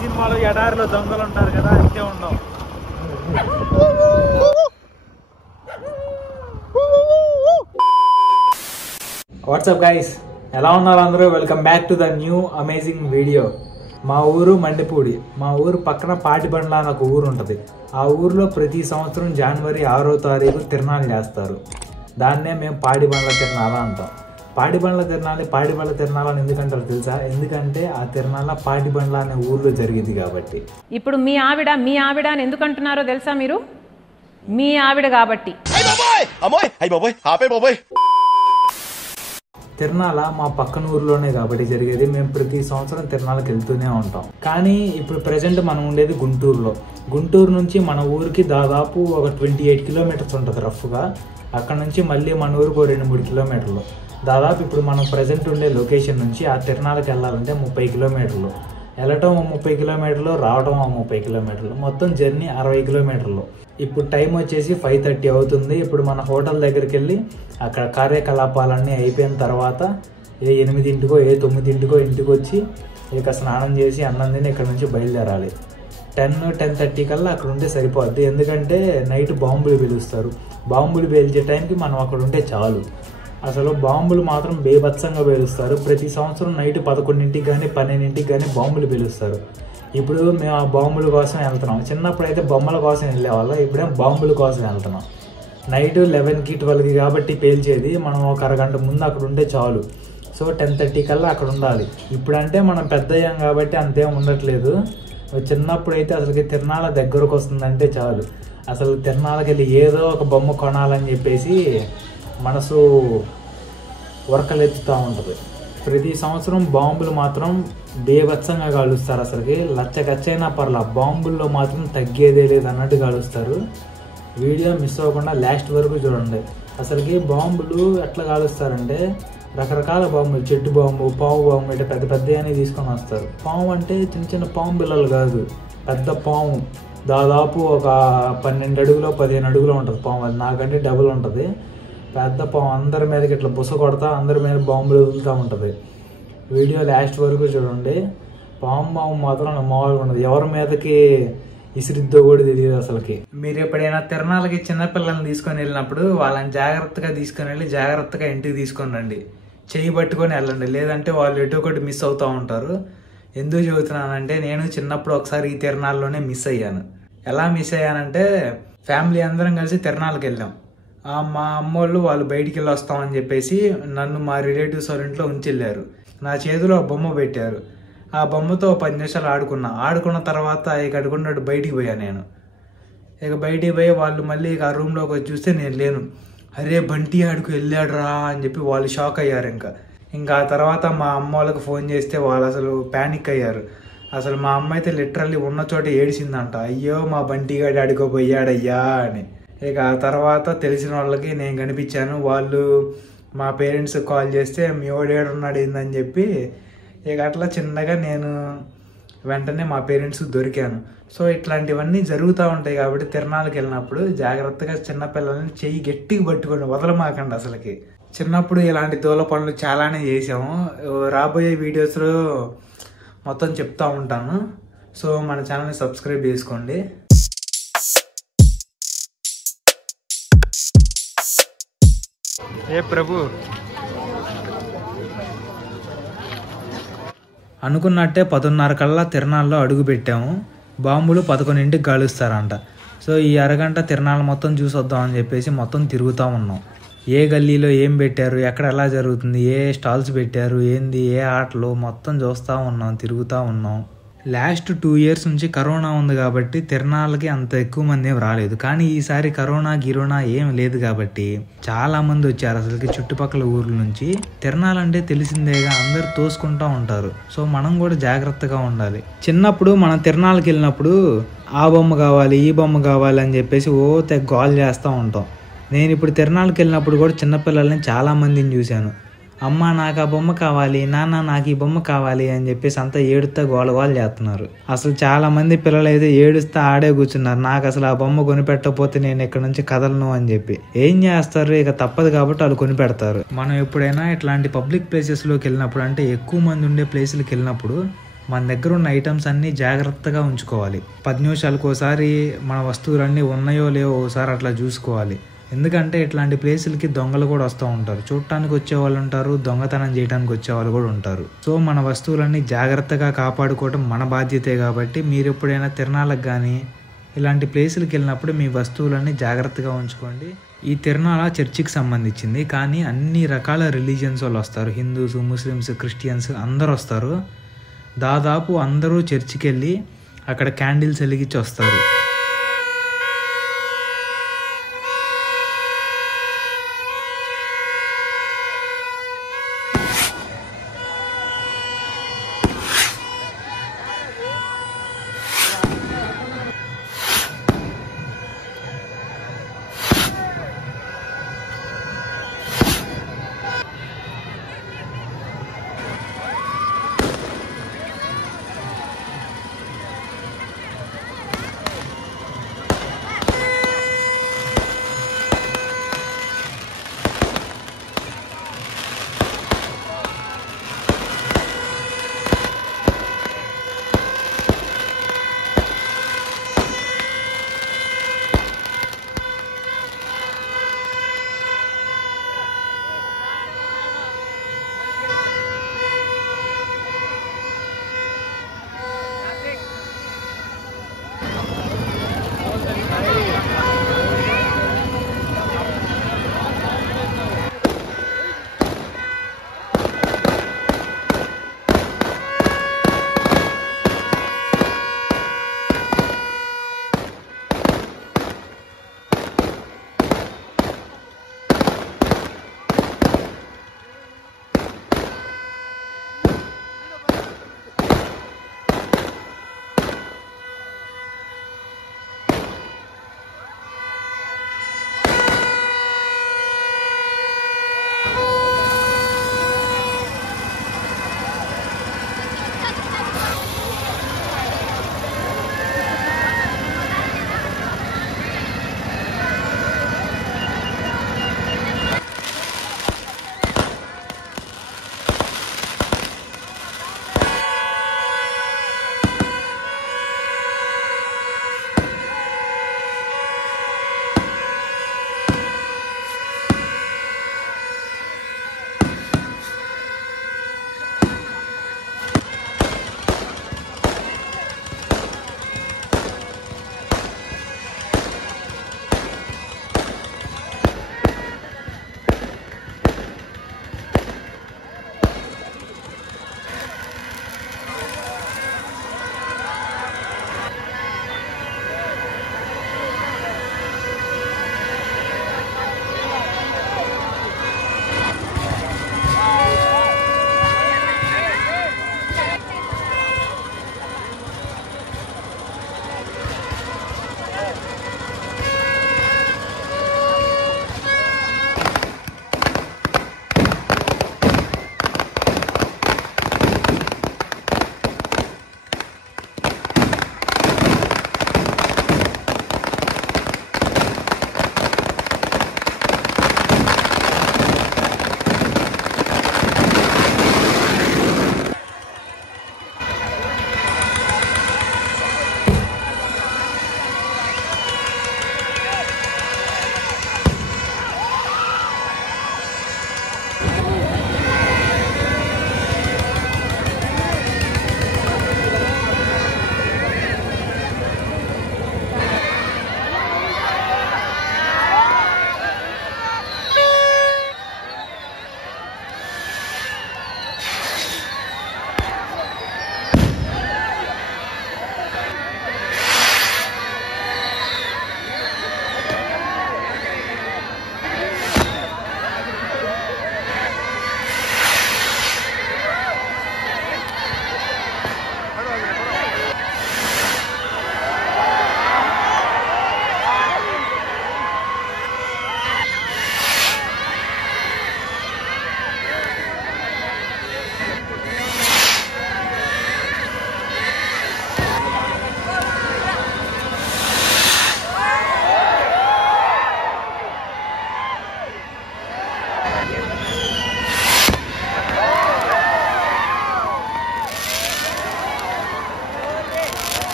సినిమాలో ఎడారిలో దొంగలు ఉంటారు కదా, ఇంకే ఉండవు. వాట్సాప్ గైస్, ఎలా ఉన్నారు అందరూ? Welcome back to the new amazing video. మా ఊరు మండిపూడి. మా ఊరు పక్కన పాటిబండ్ల అని ఒక ఊరు ఉంటుంది. ఆ ఊరిలో ప్రతి సంవత్సరం జనవరి 6వ తారీఖు తిరణాలు చేస్తారు. దాన్నే మేము పాడిబండ్ల తిరణాల అంటాం. పాడిబండ్ల తిరణాలు అని ఎందుకంటారు తెలుసా? ఎందుకంటే ఆ తిరణాల పాటిబండ్ల అనే ఊర్లో జరిగింది కాబట్టి. ఇప్పుడు మీ ఆవిడ అని ఎందుకు అంటున్నారో తెలుసా? మీరు మీ ఆవిడ కాబట్టి. తిరణాల మా పక్కన ఊర్లోనే కాబట్టి జరిగేది. మేము ప్రతి సంవత్సరం తిరణాలకు వెళ్తూనే ఉంటాం. కానీ ఇప్పుడు ప్రజెంట్ మనం ఉండేది గుంటూరులో. గుంటూరు నుంచి మన ఊరికి దాదాపు ఒక 28 కిలోమీటర్స్ ఉంటుంది రఫ్గా. అక్కడ నుంచి మళ్ళీ మన ఊరికి 2-3 కిలోమీటర్లు. దాదాపు ఇప్పుడు మనం ప్రజెంట్ ఉండే లొకేషన్ నుంచి ఆ తిరణాలకు వెళ్ళాలంటే 30 కిలోమీటర్లు. వెళ్ళటం 30 కిలోమీటర్లు, రావడం 30 కిలోమీటర్లు, మొత్తం జర్నీ 60 కిలోమీటర్లు. ఇప్పుడు టైం వచ్చేసి 5:30 అవుతుంది. ఇప్పుడు మన హోటల్ దగ్గరికి వెళ్ళి అక్కడ కార్యకలాపాలన్నీ అయిపోయిన తర్వాత 8కో 9కో ఇంటికి వచ్చి ఇక స్నానం చేసి అన్నం తిని ఇక్కడ నుంచి బయలుదేరాలి. 10-10:30 కల్లా అక్కడ ఉంటే సరిపోద్ది. ఎందుకంటే నైట్ బాంబులు పేలుస్తారు. బాంబులు పేల్చే టైంకి మనం అక్కడ ఉంటే చాలు. అసలు బాంబులు మాత్రం బేభత్సంగా పేలుస్తారు. ప్రతి సంవత్సరం నైట్ 11కి కానీ 12కి కానీ బాంబులు పేలుస్తారు. ఇప్పుడు మేము ఆ బాంబుల కోసం వెళ్తున్నాం. చిన్నప్పుడు అయితే బొమ్మల కోసం వెళ్ళేవాళ్ళం, ఇప్పుడేం బాంబుల కోసం వెళ్తున్నాం. నైట్ 11కి 12కి కాబట్టి పేల్చేది. మనం ఒక అరగంట ముందు అక్కడ ఉంటే చాలు. సో 10:30 కల్లా అక్కడ ఉండాలి. ఇప్పుడంటే మనం పెద్ద అయ్యాం కాబట్టి అంతేం ఉండట్లేదు. చిన్నప్పుడు అయితే అసలుకి తిరణాల దగ్గరకు వస్తుందంటే చాలు. అసలు తిరణాలకి వెళ్ళి ఏదో ఒక బొమ్మ కొనాలని చెప్పేసి మనసు ఉరకలెత్తుతూ ఉంటుంది. ప్రతి సంవత్సరం బాంబులు మాత్రం బేభత్సంగా కాలుస్తారు. అసలుకి లచ్చకచ్చైనా పర్లా, బాంబుల్లో మాత్రం తగ్గేదే లేదు అన్నట్టు కాలుస్తారు. వీడియో మిస్ అవ్వకుండా లాస్ట్ వరకు చూడండి. అసలుకి బాంబులు ఎట్లా కాలుస్తారంటే రకరకాల బాంబులు, చెట్టు బాంబు, పాము బాంబు, ఇట్లా పెద్ద పెద్దవి తీసుకొని వస్తారు. పాము అంటే చిన్న చిన్న పాము పిల్లలు కాదు, పెద్ద పాము. దాదాపు ఒక 12 అడుగులో 15 అడుగులో ఉంటుంది పాము. అది నాకంటే డబుల్ ఉంటుంది. పెద్ద పాము అందరి మీదకి ఇట్లా బుస కొడతా అందరి మీద బాంబులు వదులుతూ ఉంటుంది. వీడియో లాస్ట్ వరకు చూడండి. పాము మాత్రం మామూలుగా ఉండదు. ఎవరి మీదకి ఇసిరిద్దో కూడా తెలియదు అసలుకి. మీరు ఎప్పుడైనా తిరణాలకి చిన్నపిల్లల్ని తీసుకొని వెళ్ళినప్పుడు వాళ్ళని జాగ్రత్తగా తీసుకొని వెళ్ళి జాగ్రత్తగా ఇంటికి తీసుకొని రండి. చెయ్యి పట్టుకొని వెళ్ళండి, లేదంటే వాళ్ళు ఎటు ఒకటి మిస్ అవుతూ ఉంటారు. ఎందుకు చెబుతున్నానంటే నేను చిన్నప్పుడు ఒకసారి ఈ తిరణాల్లోనే మిస్ అయ్యాను. ఎలా మిస్ అయ్యానంటే ఫ్యామిలీ అందరం కలిసి తిరణాలకు వెళ్ళాం. మా అమ్మోళ్ళు వాళ్ళు బయటికి వెళ్ళి వస్తామని చెప్పేసి నన్ను మా రిలేటివ్స్ వాళ్ళ ఇంట్లో ఉంచెళ్ళారు. నా చేతిలో బొమ్మ పెట్టారు. ఆ బొమ్మతో 10 నిమిషాలు ఆడుకున్న తర్వాత ఇక అడుగున్నట్టు బయటికి పోయాను నేను. ఇక బయటికి పోయి వాళ్ళు మళ్ళీ ఇక ఆ రూమ్లోకి వచ్చి చూస్తే నేను లేను. అరే బంటి ఆడుకు వెళ్ళాడురా అని చెప్పి వాళ్ళు షాక్ అయ్యారు. ఇంకా ఆ తర్వాత మా అమ్మ వాళ్ళకి ఫోన్ చేస్తే వాళ్ళు అసలు ప్యానిక్ అయ్యారు. అసలు మా అమ్మ అయితే లిటరల్లీ ఉన్న చోట ఏడిసిందంట, అయ్యో మా బంటిగాడి ఆడుకోపోయాడయ్యా అని. ఇక ఆ తర్వాత తెలిసిన వాళ్ళకి నేను కనిపించాను. వాళ్ళు మా పేరెంట్స్కి కాల్ చేస్తే మీ ఓడేడు ఉన్నాడు ఏందని చెప్పి ఇక అట్లా చిన్నగా నేను వెంటనే మా పేరెంట్స్కి దొరికాను. సో ఇట్లాంటివన్నీ జరుగుతూ ఉంటాయి కాబట్టి తిరణాలకు వెళ్ళినప్పుడు జాగ్రత్తగా చిన్నపిల్లల్ని చెయ్యి గట్టిగా పట్టుకోండి, వదలమాకండి. అసలుకి చిన్నప్పుడు ఇలాంటి దూల పనులు చాలానే చేసాము. రాబోయే వీడియోస్లో మొత్తం చెప్తా ఉంటాను. సో మన ఛానల్ని సబ్స్క్రైబ్ చేసుకోండి. ఏ ప్రభు, అనుకున్నట్టే 11:30 కల్లా తిరణాల్లో అడుగు పెట్టాము. బాంబులు 11కి కాలుస్తారంట. సో ఈ అరగంట తిరణాలు మొత్తం చూసొద్దామని చెప్పేసి మొత్తం తిరుగుతూ ఉన్నాం. ఏ గల్లీలో ఏం పెట్టారు, ఎక్కడ ఎలా జరుగుతుంది, ఏ స్టాల్స్ పెట్టారు, ఏంది, ఏ ఆటలు మొత్తం చూస్తూ ఉన్నాం, తిరుగుతూ ఉన్నాం. లాస్ట్ 2 ఇయర్స్ నుంచి కరోనా ఉంది కాబట్టి తిరణాలకి అంత ఎక్కువ మంది ఏం రాలేదు. కానీ ఈసారి కరోనా ఏం లేదు కాబట్టి చాలా మంది వచ్చారు అసలుకి చుట్టుపక్కల ఊర్ల నుంచి. తిరణాలంటే తెలిసిందేగా, అందరు తోసుకుంటూ ఉంటారు. సో మనం కూడా జాగ్రత్తగా ఉండాలి. చిన్నప్పుడు మనం తిరణాలకు వెళ్ళినప్పుడు ఆ బొమ్మ కావాలి, ఈ బొమ్మ కావాలి అని చెప్పేసి గోల్ చేస్తూ ఉంటాం. నేను ఇప్పుడు తిరణాలకు వెళ్ళినప్పుడు కూడా చిన్నపిల్లల్ని చాలా మందిని చూశాను. అమ్మ నాకు ఆ బొమ్మ కావాలి, నాన్న నాకు ఈ బొమ్మ కావాలి అని చెప్పేసి అంతా ఏడుస్తా గోల చేస్తున్నారు. అసలు చాలా మంది పిల్లలు అయితే ఏడుస్తా ఆడే కూర్చున్నారు. నాకు అసలు ఆ బొమ్మ కొనిపెట్టకపోతే నేను ఇక్కడ నుంచి కదలను అని చెప్పి. ఏం చేస్తారు, ఇక తప్పదు కాబట్టి వాళ్ళు కొనిపెడతారు. మనం ఎప్పుడైనా ఇట్లాంటి పబ్లిక్ ప్లేసెస్లోకి వెళ్ళినప్పుడు, అంటే ఎక్కువ మంది ఉండే ప్లేసులకి వెళ్ళినప్పుడు మన దగ్గర ఉన్న ఐటమ్స్ అన్నీ జాగ్రత్తగా ఉంచుకోవాలి. 10 నిమిషాలకు ఒకసారి మన వస్తువులన్నీ ఉన్నాయో లేవో ఒకసారి అట్లా చూసుకోవాలి. ఎందుకంటే ఇట్లాంటి ప్లేసులకి దొంగలు కూడా వస్తూ ఉంటారు. చూడటానికి వచ్చేవాళ్ళు ఉంటారు, దొంగతనం చేయడానికి వచ్చేవాళ్ళు కూడా ఉంటారు. సో మన వస్తువులన్నీ జాగ్రత్తగా కాపాడుకోవడం మన బాధ్యతే. కాబట్టి మీరు ఎప్పుడైనా తిరణాలకు కానీ ఇలాంటి ప్లేసులకి వెళ్ళినప్పుడు మీ వస్తువులన్నీ జాగ్రత్తగా ఉంచుకోండి. ఈ తిరణాల చర్చికి సంబంధించింది, కానీ అన్ని రకాల రిలీజియన్స్ వాళ్ళు వస్తారు. హిందూస్, ముస్లిమ్స్, క్రిస్టియన్స్ అందరూ వస్తారు. దాదాపు అందరూ చర్చికి వెళ్ళి అక్కడ క్యాండిల్స్ వెలిగించి వస్తారు.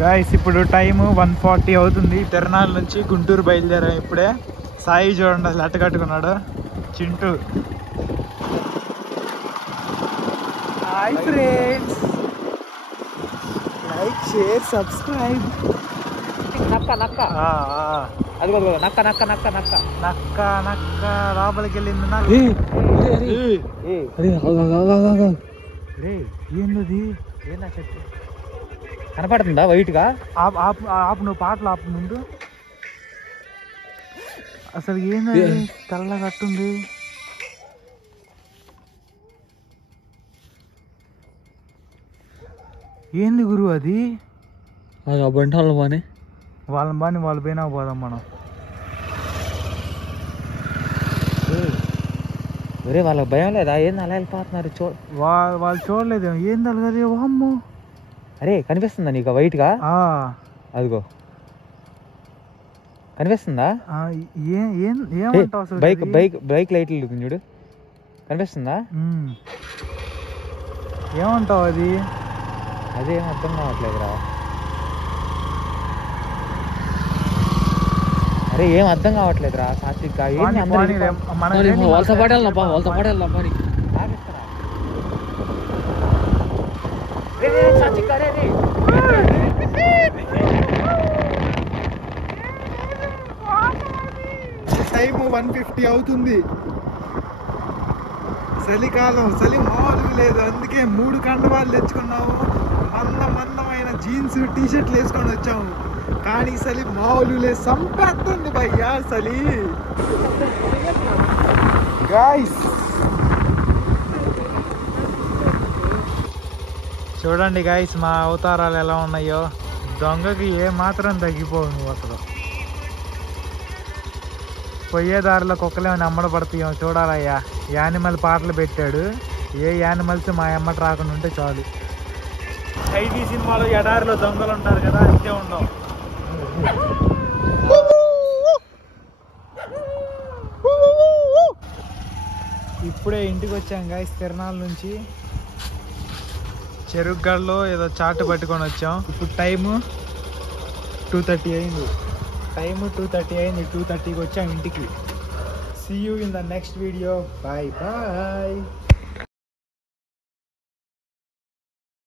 గాయస్ ఇప్పుడు టైము 1:40 అవుతుంది. తిరణాల నుంచి గుంటూరు బయలుదేరాం ఇప్పుడే. సాయి చూడండి అసలు అట్ట కట్టుకున్నాడు. Chintu hi friends, like share subscribe. నక్క నక్క అది నక్క నక్క నక్క నక్క నక్క నక్క లోపలికి వెళ్ళింది. ఏంది ఏందా చెట్టు కనపడుతుందా వైట్ గా? ఆపు నువ్వు పాటలు ఆపు ముందు. అసలు ఏంది తెల్ల కట్టుంది. ఏంది గురు అది? బండి వాళ్ళని బాని వాళ్ళు పోయినా పోదాం మనం. ఒరే వాళ్ళకి భయం లేదా? ఏంది అలా వెళ్ళిపోతున్నారు? వాళ్ళు చూడలేదు. ఏంది అలాగదే? వామ్మో. అరే కనిపిస్తుందా నీకు వైట్ గా? అదిగో కనిపిస్తుందా? ఏమంటావు అసలు? బైక్ లైట్లు చూడు, కనిపిస్తుందా? ఏమంటావు అది? అదేం అర్థం కావట్లేదురా. అరే ఏం అర్థం కావట్లేదురా సాత్విక్. వాళ్ళతో పాడేళ్ళ టైము 1:50 అవుతుంది. చలికాలం, చలి మామూలుగా లేదు. అందుకే 3 కండవాళ్ళు తెచ్చుకున్నాము. మందమైన జీన్స్ టీషర్ట్లు వేసుకొని వచ్చాము. కానీ చలి మామూలు లేదు, సంపేస్తుంది భయ్యా చలి. గాయ్స్ చూడండి గాయ్స్ మా అవతారాలు ఎలా ఉన్నాయో. దొంగకి ఏ మాత్రం తగ్గిపోవు నువ్వు అసలు. పోయేదారిలో కుక్కలేమని అమ్మడపడతాయేమో చూడాలయ్యా. యానిమల్ పాటలు పెట్టాడు. ఏ యానిమల్స్ మా అమ్మట రాకుండా ఉంటే చాలు. ఖైదీ సినిమాలో ఎడారిలో దొంగలు ఉంటారు కదా, అంతే ఉండవు. ఇప్పుడే ఇంటికి వచ్చాం గాయ్స్ తిరణాల నుంచి. చెరుగ్గడలో ఏదో చాటు పట్టుకొని వచ్చాం. ఇప్పుడు టైము 2:30 అయింది. 2:30కి వచ్చాం ఇంటికి. See you in the next video. Bye bye.